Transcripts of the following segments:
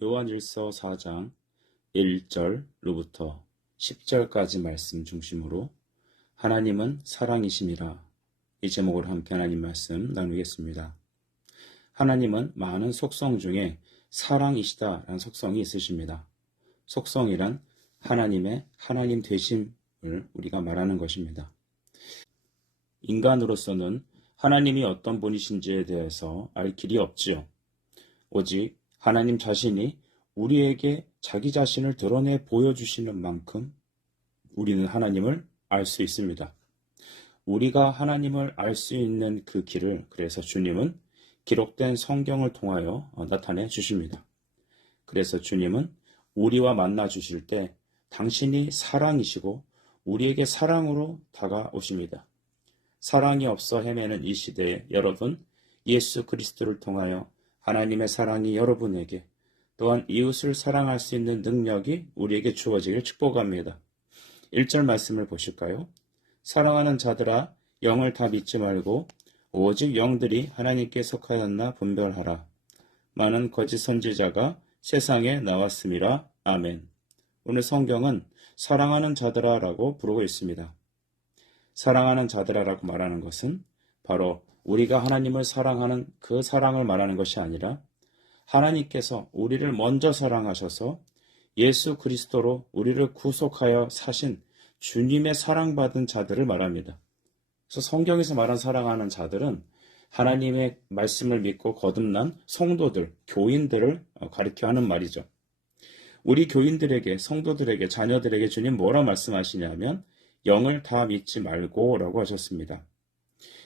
요한일서 4장 1절로부터 10절까지 말씀 중심으로 하나님은 사랑이심이라 이 제목으로 함께 하나님 말씀 나누겠습니다. 하나님은 많은 속성 중에 사랑이시다라는 속성이 있으십니다. 속성이란 하나님의 하나님 되심을 우리가 말하는 것입니다. 인간으로서는 하나님이 어떤 분이신지에 대해서 알 길이 없지요. 오직 하나님 자신이 우리에게 자기 자신을 드러내 보여주시는 만큼 우리는 하나님을 알 수 있습니다. 우리가 하나님을 알 수 있는 그 길을 그래서 주님은 기록된 성경을 통하여 나타내 주십니다. 그래서 주님은 우리와 만나 주실 때 당신이 사랑이시고 우리에게 사랑으로 다가오십니다. 사랑이 없어 헤매는 이 시대에 여러분, 예수 그리스도를 통하여 하나님의 사랑이 여러분에게 또한 이웃을 사랑할 수 있는 능력이 우리에게 주어지길 축복합니다. 1절 말씀을 보실까요? 사랑하는 자들아 영을 다 믿지 말고 오직 영들이 하나님께 속하였나 분별하라. 많은 거짓 선지자가 세상에 나왔음이라. 아멘. 오늘 성경은 사랑하는 자들아 라고 부르고 있습니다. 사랑하는 자들아 라고 말하는 것은 바로 우리가 하나님을 사랑하는 그 사랑을 말하는 것이 아니라 하나님께서 우리를 먼저 사랑하셔서 예수 그리스도로 우리를 구속하여 사신 주님의 사랑받은 자들을 말합니다. 그래서 성경에서 말한 사랑하는 자들은 하나님의 말씀을 믿고 거듭난 성도들, 교인들을 가리켜 하는 말이죠. 우리 교인들에게, 성도들에게, 자녀들에게 주님 뭐라 말씀하시냐면 영을 다 믿지 말고 라고 하셨습니다.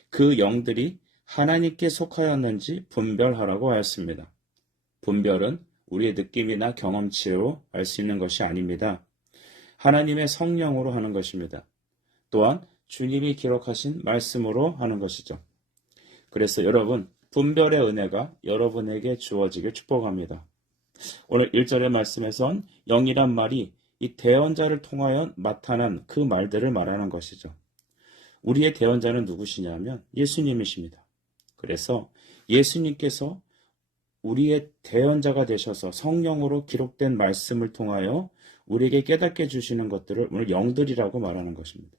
그 영들이 하나님께 속하였는지 분별하라고 하였습니다. 분별은 우리의 느낌이나 경험치로 알 수 있는 것이 아닙니다. 하나님의 성령으로 하는 것입니다. 또한 주님이 기록하신 말씀으로 하는 것이죠. 그래서 여러분, 분별의 은혜가 여러분에게 주어지길 축복합니다. 오늘 1절의 말씀에선 영이란 말이 이 대언자를 통하여 나타난 그 말들을 말하는 것이죠. 우리의 대언자는 누구시냐면 예수님이십니다. 그래서 예수님께서 우리의 대언자가 되셔서 성령으로 기록된 말씀을 통하여 우리에게 깨닫게 주시는 것들을 오늘 영들이라고 말하는 것입니다.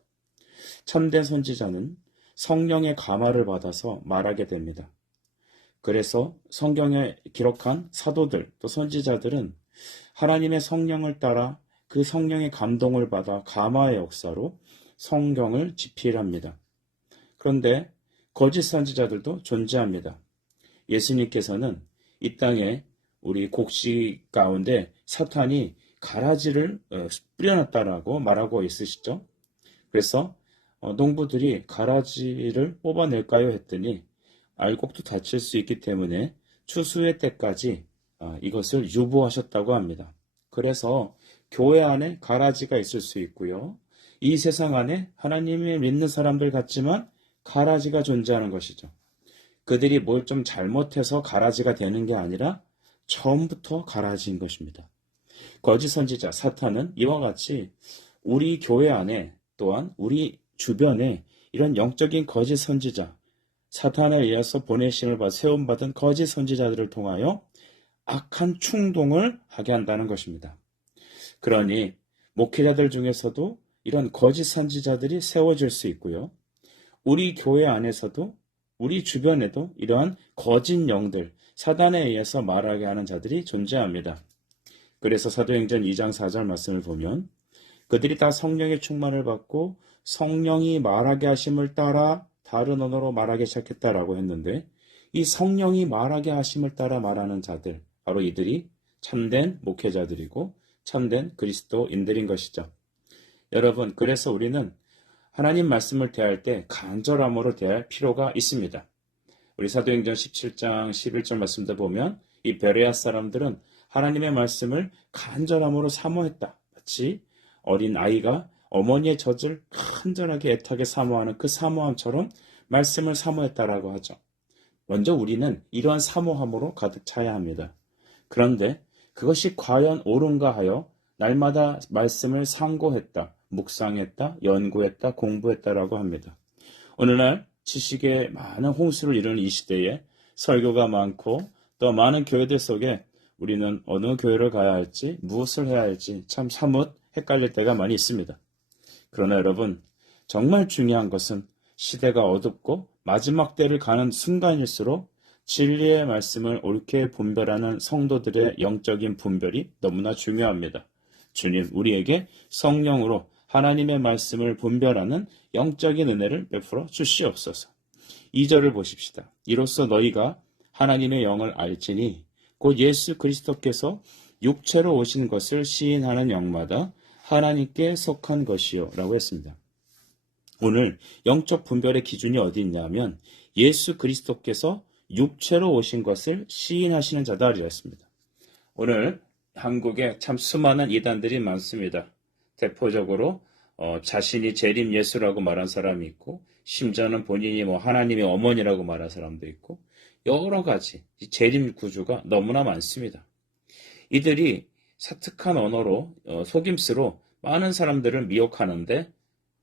참된 선지자는 성령의 감화를 받아서 말하게 됩니다. 그래서 성경에 기록한 사도들 또 선지자들은 하나님의 성령을 따라 그 성령의 감동을 받아 감화의 역사로 성경을 집필합니다. 그런데 거짓 선지자들도 존재합니다. 예수님께서는 이 땅에 우리 곡식 가운데 사탄이 가라지를 뿌려놨다라고 말하고 있으시죠. 그래서 농부들이 가라지를 뽑아낼까요 했더니 알곡도 다칠 수 있기 때문에 추수의 때까지 이것을 유보하셨다고 합니다. 그래서 교회 안에 가라지가 있을 수 있고요. 이 세상 안에 하나님을 믿는 사람들 같지만 가라지가 존재하는 것이죠. 그들이 뭘 좀 잘못해서 가라지가 되는 게 아니라 처음부터 가라지인 것입니다. 거짓 선지자 사탄은 이와 같이 우리 교회 안에 또한 우리 주변에 이런 영적인 거짓 선지자, 사탄에 의해서 보내심을 받아 세움받은 거짓 선지자들을 통하여 악한 충동을 하게 한다는 것입니다. 그러니 목회자들 중에서도 이런 거짓 선지자들이 세워질 수 있고요. 우리 교회 안에서도 우리 주변에도 이러한 거짓 영들, 사단에 의해서 말하게 하는 자들이 존재합니다. 그래서 사도행전 2장 4절 말씀을 보면 그들이 다 성령의 충만을 받고 성령이 말하게 하심을 따라 다른 언어로 말하기 시작했다라고 했는데 이 성령이 말하게 하심을 따라 말하는 자들, 바로 이들이 참된 목회자들이고 참된 그리스도인들인 것이죠. 여러분, 그래서 우리는 하나님 말씀을 대할 때 간절함으로 대할 필요가 있습니다. 우리 사도행전 17장 11절 말씀도 보면 이 베레아 사람들은 하나님의 말씀을 간절함으로 사모했다. 마치 어린 아이가 어머니의 젖을 간절하게 애타게 사모하는 그 사모함처럼 말씀을 사모했다라고 하죠. 먼저 우리는 이러한 사모함으로 가득 차야 합니다. 그런데 그것이 과연 옳은가 하여 날마다 말씀을 상고했다, 묵상했다, 연구했다, 공부했다라고 합니다. 오늘날 지식의 많은 홍수를 이루는 이 시대에 설교가 많고 또 많은 교회들 속에 우리는 어느 교회를 가야 할지, 무엇을 해야 할지 참 사뭇 헷갈릴 때가 많이 있습니다. 그러나 여러분, 정말 중요한 것은 시대가 어둡고 마지막 때를 가는 순간일수록 진리의 말씀을 옳게 분별하는 성도들의 영적인 분별이 너무나 중요합니다. 주님, 우리에게 성령으로 하나님의 말씀을 분별하는 영적인 은혜를 베풀어 주시옵소서. 2절을 보십시다. 이로써 너희가 하나님의 영을 알지니 곧 예수 그리스도께서 육체로 오신 것을 시인하는 영마다 하나님께 속한 것이요 라고 했습니다. 오늘 영적 분별의 기준이 어디 있냐면 예수 그리스도께서 육체로 오신 것을 시인하시는 자다 하였습니다. 오늘 한국에 참 수많은 이단들이 많습니다. 대표적으로 자신이 재림 예수라고 말한 사람이 있고, 심지어는 본인이 하나님의 어머니라고 말한 사람도 있고, 여러 가지 재림 구주가 너무나 많습니다. 이들이 사특한 언어로 속임수로 많은 사람들을 미혹하는데,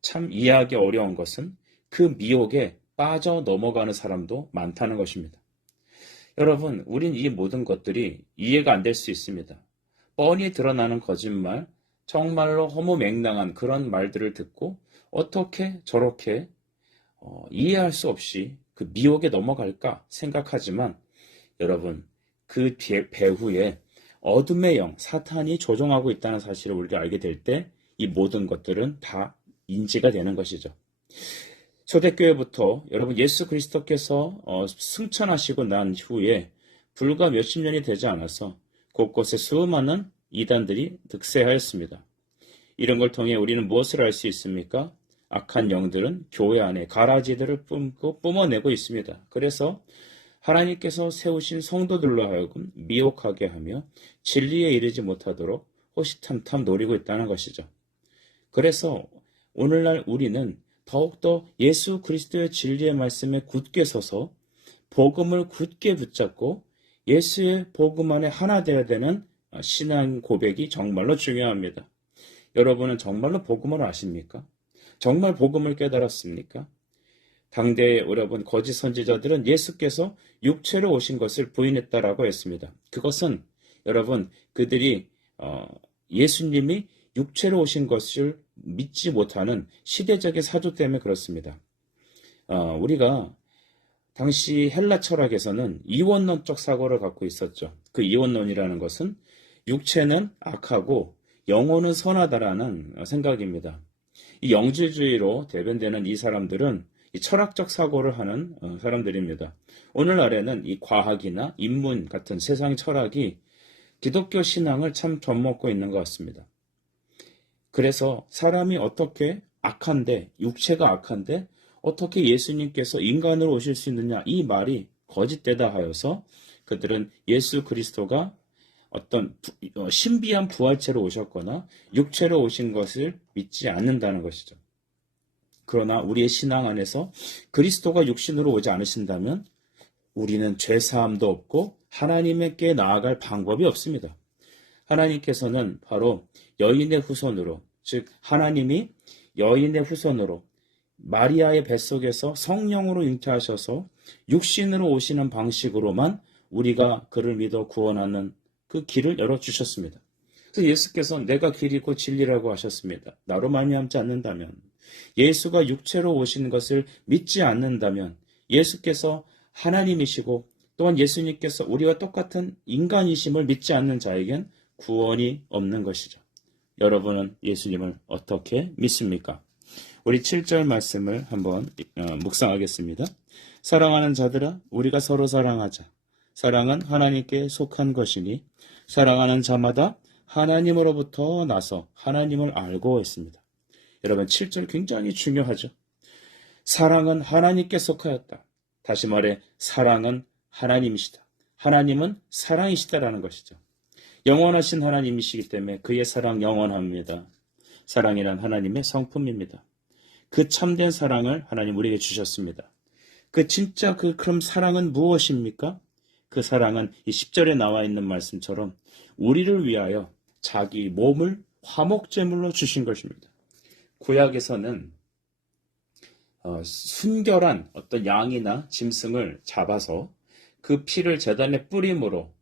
참 이해하기 어려운 것은 그 미혹에 빠져 넘어가는 사람도 많다는 것입니다. 여러분, 우린 이 모든 것들이 이해가 안 될 수 있습니다. 뻔히 드러나는 거짓말, 정말로 허무맹랑한 그런 말들을 듣고 어떻게 저렇게 이해할 수 없이 그 미혹에 넘어갈까 생각하지만, 여러분, 그 배후에 어둠의 영, 사탄이 조종하고 있다는 사실을 우리가 알게 될 때 이 모든 것들은 다 인지가 되는 것이죠. 초대교회부터 여러분 예수 그리스도께서 승천하시고 난 후에 불과 몇십 년이 되지 않아서 곳곳에 수많은 이단들이 득세하였습니다. 이런 걸 통해 우리는 무엇을 알 수 있습니까? 악한 영들은 교회 안에 가라지들을 뿜어내고 있습니다. 그래서 하나님께서 세우신 성도들로 하여금 미혹하게 하며 진리에 이르지 못하도록 호시탐탐 노리고 있다는 것이죠. 그래서 오늘날 우리는 더욱더 예수 그리스도의 진리의 말씀에 굳게 서서 복음을 굳게 붙잡고 예수의 복음 안에 하나 되어야 되는 신앙 고백이 정말로 중요합니다. 여러분은 정말로 복음을 아십니까? 정말 복음을 깨달았습니까? 당대의 여러분 거짓 선지자들은 예수께서 육체로 오신 것을 부인했다라고 했습니다. 그것은 여러분 그들이 예수님이 육체로 오신 것을 믿지 못하는 시대적인 사조 때문에 그렇습니다. 우리가 당시 헬라 철학에서는 이원론적 사고를 갖고 있었죠. 그 이원론이라는 것은 육체는 악하고 영혼은 선하다라는 생각입니다. 이 영지주의로 대변되는 이 사람들은 이 철학적 사고를 하는 사람들입니다. 오늘날에는 이 과학이나 인문 같은 세상 철학이 기독교 신앙을 참 접먹고 있는 것 같습니다. 그래서 사람이 어떻게 악한데, 육체가 악한데 어떻게 예수님께서 인간으로 오실 수 있느냐, 이 말이 거짓되다 하여서 그들은 예수 그리스도가 어떤 신비한 부활체로 오셨거나 육체로 오신 것을 믿지 않는다는 것이죠. 그러나 우리의 신앙 안에서 그리스도가 육신으로 오지 않으신다면 우리는 죄사함도 없고 하나님께 나아갈 방법이 없습니다. 하나님께서는 바로 여인의 후손으로, 즉 하나님이 여인의 후손으로 마리아의 뱃속에서 성령으로 잉태하셔서 육신으로 오시는 방식으로만 우리가 그를 믿어 구원하는 그 길을 열어주셨습니다. 그래서 예수께서 내가 길이고 진리라고 하셨습니다. 나로 말미암지 않는다면, 예수가 육체로 오신 것을 믿지 않는다면, 예수께서 하나님이시고 또한 예수님께서 우리와 똑같은 인간이심을 믿지 않는 자에겐 구원이 없는 것이죠. 여러분은 예수님을 어떻게 믿습니까? 우리 7절 말씀을 한번 묵상하겠습니다. 사랑하는 자들아, 우리가 서로 사랑하자. 사랑은 하나님께 속한 것이니 사랑하는 자마다 하나님으로부터 나서 하나님을 알고 있습니다. 여러분 7절 굉장히 중요하죠. 사랑은 하나님께 속하였다. 다시 말해 사랑은 하나님이시다. 하나님은 사랑이시다라는 것이죠. 영원하신 하나님이시기 때문에 그의 사랑 영원합니다. 사랑이란 하나님의 성품입니다. 그 참된 사랑을 하나님 우리에게 주셨습니다. 그럼 사랑은 무엇입니까? 그 사랑은 이 10절에 나와 있는 말씀처럼 우리를 위하여 자기 몸을 화목제물로 주신 것입니다. 구약에서는 순결한 어떤 양이나 짐승을 잡아서 그 피를 제단에 뿌림으로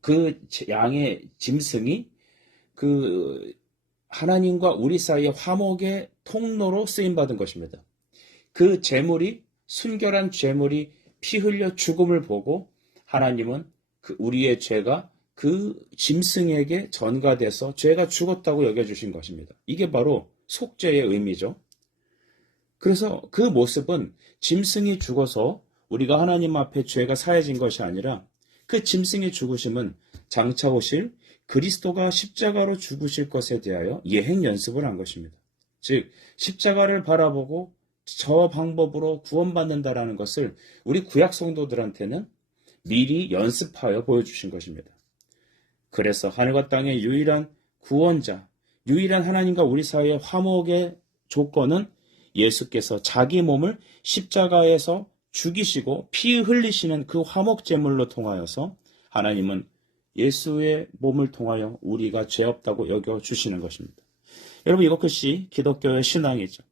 그 양의 짐승이 그 하나님과 우리 사이의 화목의 통로로 쓰임받은 것입니다. 그 제물이 순결한 제물이 피 흘려 죽음을 보고 하나님은 그 우리의 죄가 그 짐승에게 전가돼서 죄가 죽었다고 여겨주신 것입니다. 이게 바로 속죄의 의미죠. 그래서 그 모습은 짐승이 죽어서 우리가 하나님 앞에 죄가 사해진 것이 아니라 그 짐승의 죽으심은 장차 오실 그리스도가 십자가로 죽으실 것에 대하여 예행 연습을 한 것입니다. 즉 십자가를 바라보고 저 방법으로 구원받는다라는 것을 우리 구약 성도들한테는 미리 연습하여 보여주신 것입니다. 그래서 하늘과 땅의 유일한 구원자, 유일한 하나님과 우리 사이의 화목의 조건은 예수께서 자기 몸을 십자가에서 죽이시고 피 흘리시는 그 화목제물로 통하여서 하나님은 예수의 몸을 통하여 우리가 죄 없다고 여겨주시는 것입니다. 여러분 이것이 기독교의 신앙이죠.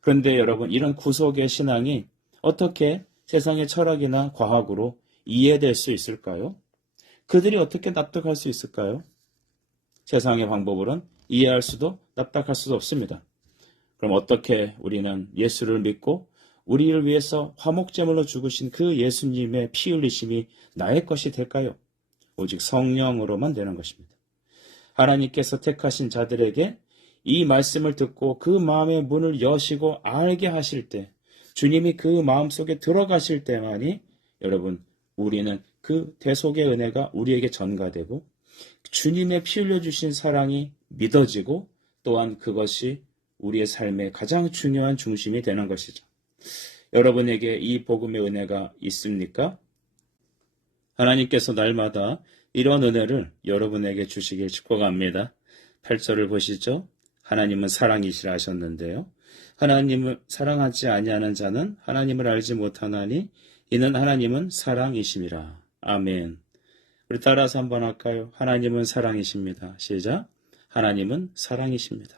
그런데 여러분 이런 구속의 신앙이 어떻게 세상의 철학이나 과학으로 이해될 수 있을까요? 그들이 어떻게 납득할 수 있을까요? 세상의 방법으로는 이해할 수도 납득할 수도 없습니다. 그럼 어떻게 우리는 예수를 믿고 우리를 위해서 화목제물로 죽으신 그 예수님의 피 흘리심이 나의 것이 될까요? 오직 성령으로만 되는 것입니다. 하나님께서 택하신 자들에게 이 말씀을 듣고 그 마음의 문을 여시고 알게 하실 때, 주님이 그 마음속에 들어가실 때만이 여러분 우리는 그 대속의 은혜가 우리에게 전가되고 주님의 피 흘려주신 사랑이 믿어지고 또한 그것이 우리의 삶의 가장 중요한 중심이 되는 것이죠. 여러분에게 이 복음의 은혜가 있습니까? 하나님께서 날마다 이런 은혜를 여러분에게 주시길 축복합니다. 8절을 보시죠. 하나님은 사랑이시라 하셨는데요. 하나님을 사랑하지 아니하는 자는 하나님을 알지 못하나니 이는 하나님은 사랑이심이라. 아멘. 우리 따라서 한번 할까요? 하나님은 사랑이십니다. 시작. 하나님은 사랑이십니다.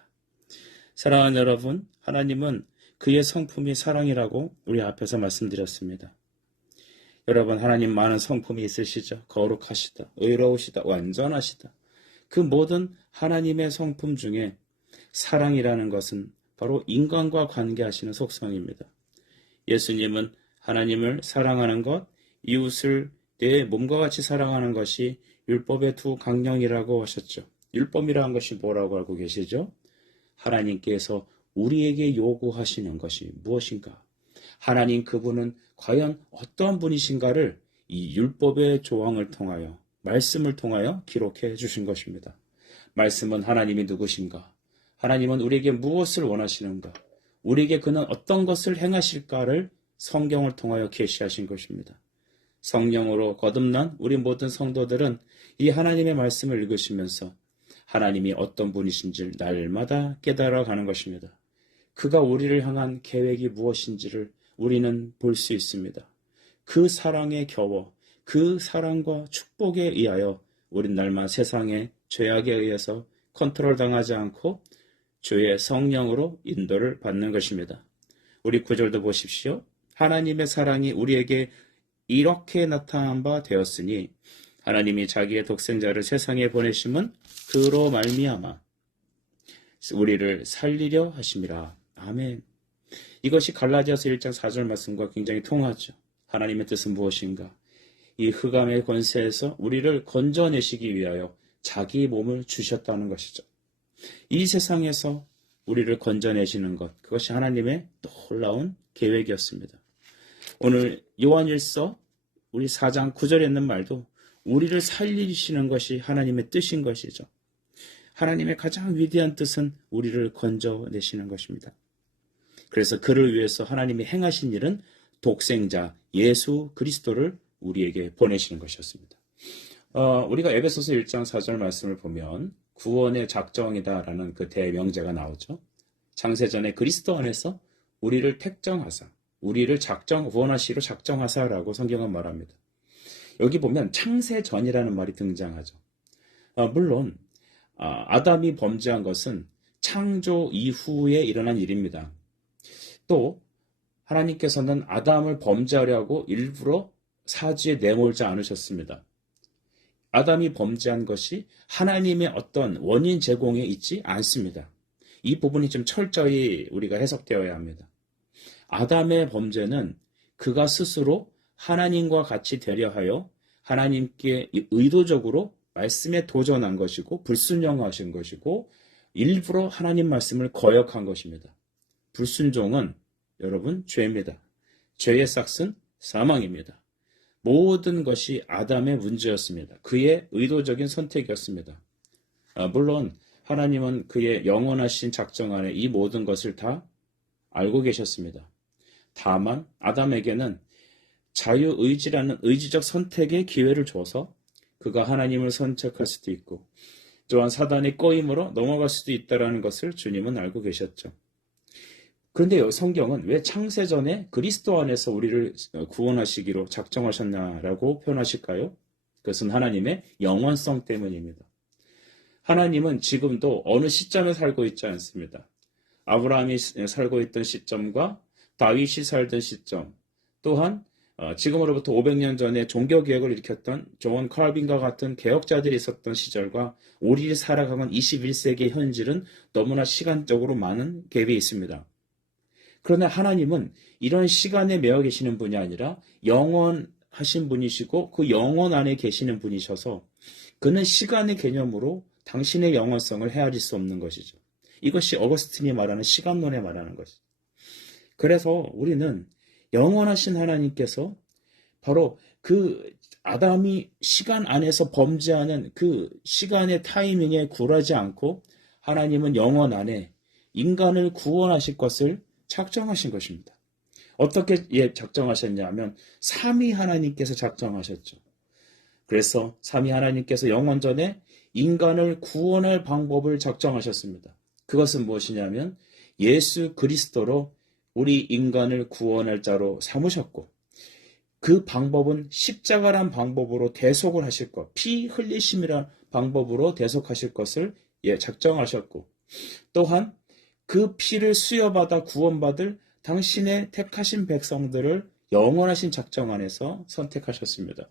사랑하는 여러분, 하나님은 그의 성품이 사랑이라고 우리 앞에서 말씀드렸습니다. 여러분, 하나님 많은 성품이 있으시죠? 거룩하시다, 의로우시다, 완전하시다. 그 모든 하나님의 성품 중에 사랑이라는 것은 바로 인간과 관계하시는 속성입니다. 예수님은 하나님을 사랑하는 것, 이웃을 내 몸과 같이 사랑하는 것이 율법의 두 강령이라고 하셨죠. 율법이라는 것이 뭐라고 알고 계시죠? 하나님께서 우리에게 요구하시는 것이 무엇인가? 하나님 그분은 과연 어떤 분이신가를 이 율법의 조항을 통하여, 말씀을 통하여 기록해 주신 것입니다. 말씀은 하나님이 누구신가? 하나님은 우리에게 무엇을 원하시는가? 우리에게 그는 어떤 것을 행하실까를 성경을 통하여 계시하신 것입니다. 성령으로 거듭난 우리 모든 성도들은 이 하나님의 말씀을 읽으시면서 하나님이 어떤 분이신지를 날마다 깨달아가는 것입니다. 그가 우리를 향한 계획이 무엇인지를 우리는 볼 수 있습니다. 그 사랑에 겨워 그 사랑과 축복에 의하여 우린 날마다 세상의 죄악에 의해서 컨트롤 당하지 않고 주의 성령으로 인도를 받는 것입니다. 우리 9절도 보십시오. 하나님의 사랑이 우리에게 이렇게 나타난 바 되었으니 하나님이 자기의 독생자를 세상에 보내심은 그로 말미암아 우리를 살리려 하심이라. 아멘. 이것이 갈라디아서 1장 4절 말씀과 굉장히 통하죠. 하나님의 뜻은 무엇인가? 이 흑암의 권세에서 우리를 건져내시기 위하여 자기 몸을 주셨다는 것이죠. 이 세상에서 우리를 건져내시는 것, 그것이 하나님의 놀라운 계획이었습니다. 오늘 요한일서 우리 4장 9절에 있는 말도 우리를 살리시는 것이 하나님의 뜻인 것이죠. 하나님의 가장 위대한 뜻은 우리를 건져내시는 것입니다. 그래서 그를 위해서 하나님이 행하신 일은 독생자 예수 그리스도를 우리에게 보내시는 것이었습니다. 우리가 에베소서 1장 4절 말씀을 보면 구원의 작정이다라는 그 대명제가 나오죠. 창세전에 그리스도 안에서 우리를 택정하사, 우리를 구원하시로 작정하사라고 성경은 말합니다. 여기 보면 창세전이라는 말이 등장하죠. 물론 아담이 범죄한 것은 창조 이후에 일어난 일입니다. 또 하나님께서는 아담을 범죄하려고 일부러 사지에 내몰지 않으셨습니다. 아담이 범죄한 것이 하나님의 어떤 원인 제공에 있지 않습니다. 이 부분이 좀 철저히 우리가 해석되어야 합니다. 아담의 범죄는 그가 스스로 하나님과 같이 되려 하여 하나님께 의도적으로 말씀에 도전한 것이고 불순종하신 것이고 일부러 하나님 말씀을 거역한 것입니다. 불순종은 여러분 죄입니다. 죄의 삭은 사망입니다. 모든 것이 아담의 문제였습니다. 그의 의도적인 선택이었습니다. 물론 하나님은 그의 영원하신 작정 안에 이 모든 것을 다 알고 계셨습니다. 다만 아담에게는 자유의지라는 의지적 선택의 기회를 줘서 그가 하나님을 선택할 수도 있고 또한 사단의 꼬임으로 넘어갈 수도 있다는 것을 주님은 알고 계셨죠. 그런데 성경은 왜 창세전에 그리스도 안에서 우리를 구원하시기로 작정하셨나라고 표현하실까요? 그것은 하나님의 영원성 때문입니다. 하나님은 지금도 어느 시점에 살고 있지 않습니다. 아브라함이 살고 있던 시점과 다윗이 살던 시점, 또한 지금으로부터 500년 전에 종교개혁을 일으켰던 존 칼빈과 같은 개혁자들이 있었던 시절과 우리 살아가는 21세기의 현실은 너무나 시간적으로 많은 갭이 있습니다. 그러나 하나님은 이런 시간에 매여 계시는 분이 아니라 영원하신 분이시고 그 영원 안에 계시는 분이셔서 그는 시간의 개념으로 당신의 영원성을 헤아릴 수 없는 것이죠. 이것이 어거스틴이 말하는 시간론에 말하는 것이죠. 그래서 우리는 영원하신 하나님께서 바로 그 아담이 시간 안에서 범죄하는 그 시간의 타이밍에 굴하지 않고 하나님은 영원 안에 인간을 구원하실 것을 작정하신 것입니다. 어떻게 작정하셨냐면 삼위 하나님께서 작정하셨죠. 그래서 삼위 하나님께서 영원 전에 인간을 구원할 방법을 작정하셨습니다. 그것은 무엇이냐면 예수 그리스도로 우리 인간을 구원할 자로 삼으셨고 그 방법은 십자가란 방법으로 대속을 하실 것, 피 흘리심이란 방법으로 대속하실 것을 작정하셨고 또한 그 피를 수여받아 구원받을 당신의 택하신 백성들을 영원하신 작정 안에서 선택하셨습니다.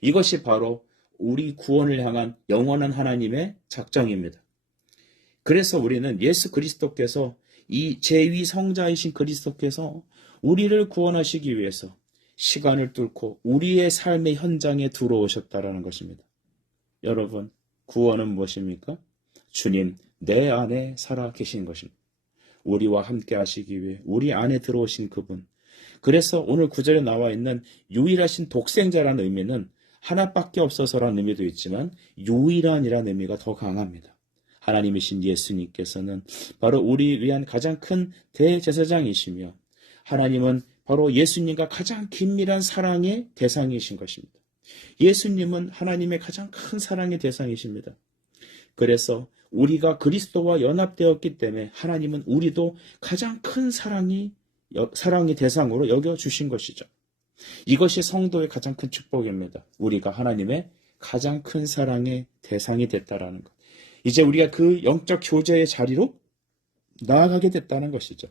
이것이 바로 우리 구원을 향한 영원한 하나님의 작정입니다. 그래서 우리는 예수 그리스도께서 이 제2 성자이신 그리스도께서 우리를 구원하시기 위해서 시간을 뚫고 우리의 삶의 현장에 들어오셨다라는 것입니다. 여러분, 구원은 무엇입니까? 주님, 내 안에 살아 계신 것입니다. 우리와 함께 하시기 위해 우리 안에 들어오신 그분. 그래서 오늘 구절에 나와 있는 유일하신 독생자라는 의미는 하나밖에 없어서라는 의미도 있지만 유일한이라는 의미가 더 강합니다. 하나님이신 예수님께서는 바로 우리 위한 가장 큰 대제사장이시며 하나님은 바로 예수님과 가장 긴밀한 사랑의 대상이신 것입니다. 예수님은 하나님의 가장 큰 사랑의 대상이십니다. 그래서 우리가 그리스도와 연합되었기 때문에 하나님은 우리도 가장 큰 사랑의 대상으로 여겨주신 것이죠. 이것이 성도의 가장 큰 축복입니다. 우리가 하나님의 가장 큰 사랑의 대상이 됐다라는 것. 이제 우리가 그 영적 교제의 자리로 나아가게 됐다는 것이죠.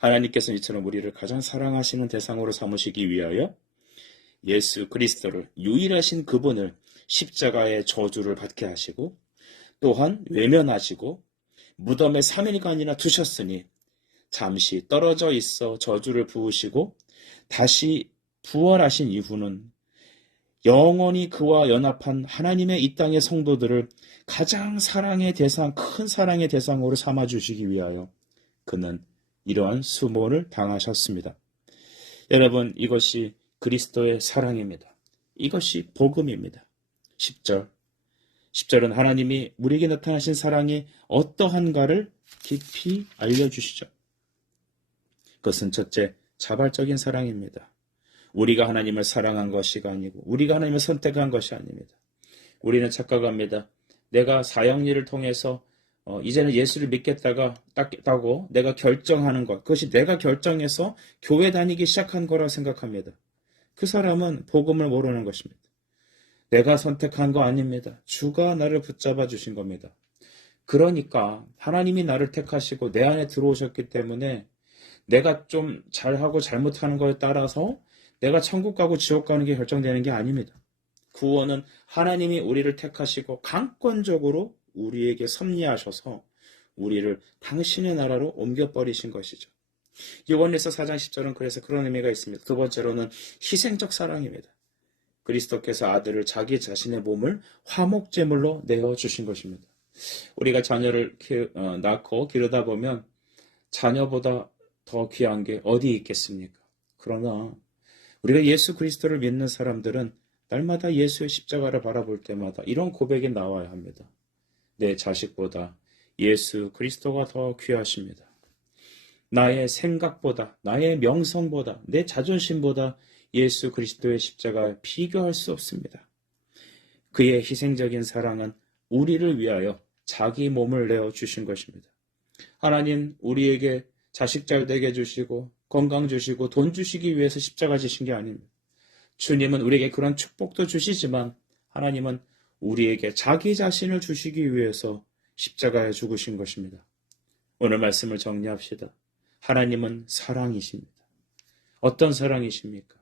하나님께서는 이처럼 우리를 가장 사랑하시는 대상으로 삼으시기 위하여 예수 그리스도를 유일하신 그분을 십자가의 저주를 받게 하시고 또한 외면하시고 무덤에 3일간이나 두셨으니 잠시 떨어져 있어 저주를 부으시고 다시 부활하신 이후는 영원히 그와 연합한 하나님의 이 땅의 성도들을 가장 사랑의 대상, 큰 사랑의 대상으로 삼아주시기 위하여 그는 이러한 수모를 당하셨습니다. 여러분, 이것이 그리스도의 사랑입니다. 이것이 복음입니다. 10절은 하나님이 우리에게 나타나신 사랑이 어떠한가를 깊이 알려주시죠. 그것은 첫째, 자발적인 사랑입니다. 우리가 하나님을 사랑한 것이 아니고 우리가 하나님을 선택한 것이 아닙니다. 우리는 착각합니다. 내가 사형리를 통해서 이제는 예수를 믿겠다고 내가 결정하는 것, 그것이 내가 결정해서 교회 다니기 시작한 거라 생각합니다. 그 사람은 복음을 모르는 것입니다. 내가 선택한 거 아닙니다. 주가 나를 붙잡아 주신 겁니다. 그러니까 하나님이 나를 택하시고 내 안에 들어오셨기 때문에 내가 좀 잘하고 잘못하는 거에 따라서 내가 천국 가고 지옥 가는 게 결정되는 게 아닙니다. 구원은 하나님이 우리를 택하시고 강권적으로 우리에게 섭리하셔서 우리를 당신의 나라로 옮겨버리신 것이죠. 요한일서 4장 10절은 그래서 그런 의미가 있습니다. 두 번째로는 희생적 사랑입니다. 그리스도께서 아들을 자기 자신의 몸을 화목제물로 내어주신 것입니다. 우리가 자녀를 낳고 기르다 보면 자녀보다 더 귀한 게 어디 있겠습니까? 그러나 우리가 예수 그리스도를 믿는 사람들은 날마다 예수의 십자가를 바라볼 때마다 이런 고백이 나와야 합니다. 내 자식보다 예수 그리스도가 더 귀하십니다. 나의 생각보다, 나의 명성보다, 내 자존심보다 예수 그리스도의 십자가에 비교할 수 없습니다. 그의 희생적인 사랑은 우리를 위하여 자기 몸을 내어 주신 것입니다. 하나님 우리에게 자식 잘 되게 해주시고 건강 주시고 돈 주시기 위해서 십자가 지신 게 아닙니다. 주님은 우리에게 그런 축복도 주시지만 하나님은 우리에게 자기 자신을 주시기 위해서 십자가에 죽으신 것입니다. 오늘 말씀을 정리합시다. 하나님은 사랑이십니다. 어떤 사랑이십니까?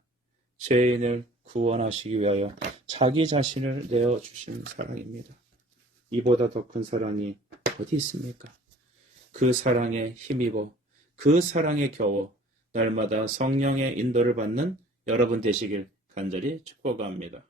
죄인을 구원하시기 위하여 자기 자신을 내어주신 사랑입니다. 이보다 더 큰 사랑이 어디 있습니까? 그 사랑에 힘입어 그 사랑에 겨워 날마다 성령의 인도를 받는 여러분 되시길 간절히 축복합니다.